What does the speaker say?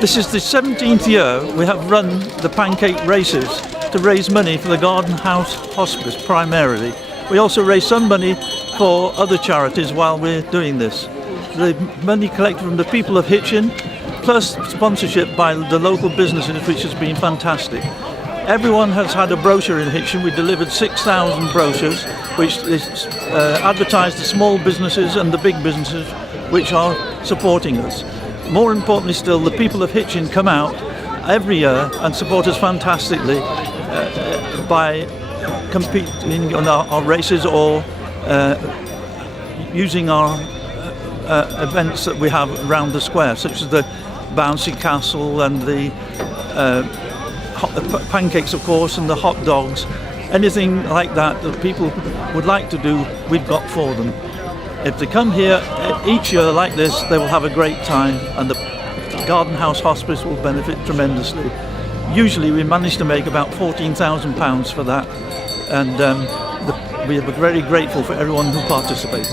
This is the 17th year we have run the pancake races to raise money for the Garden House Hospice primarily. We also raise some money for other charities while we're doing this. The money collected from the people of Hitchin, plus sponsorship by the local businesses, which has been fantastic. Everyone has had a brochure in Hitchin. We delivered 6,000 brochures, which is advertised to small businesses and the big businesses which are supporting us. More importantly still, the people of Hitchin come out every year and support us fantastically by competing on our races or using our events that we have around the square, such as the bouncy castle and the pancakes, of course, and the hot dogs. Anything like that that people would like to do, we've got for them. If they come here each year like this, they will have a great time, and the Garden House Hospice will benefit tremendously. Usually we manage to make about £14,000 for that, and we are very grateful for everyone who participates.